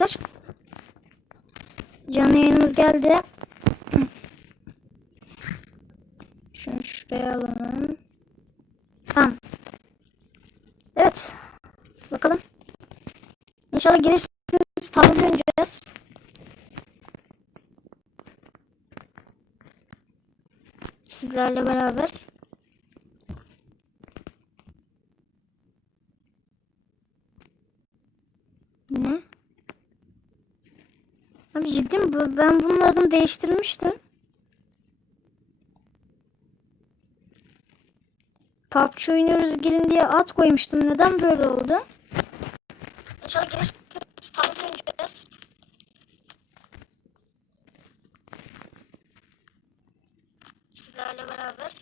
Arkadaşlar. Canlı yayınımız geldi. Şunu şuraya alalım. Tamam. Evet. Bakalım. İnşallah gelirsiniz fazla döneceğiz. Sizlerle beraber. Ne? Abi ciddi mi? Ben bunun adını değiştirmiştim. PUBG oynuyoruz gelin diye ad koymuştum. Neden böyle oldu? İnşallah gelirsiniz falan döneceğiz. Sizlerle beraber.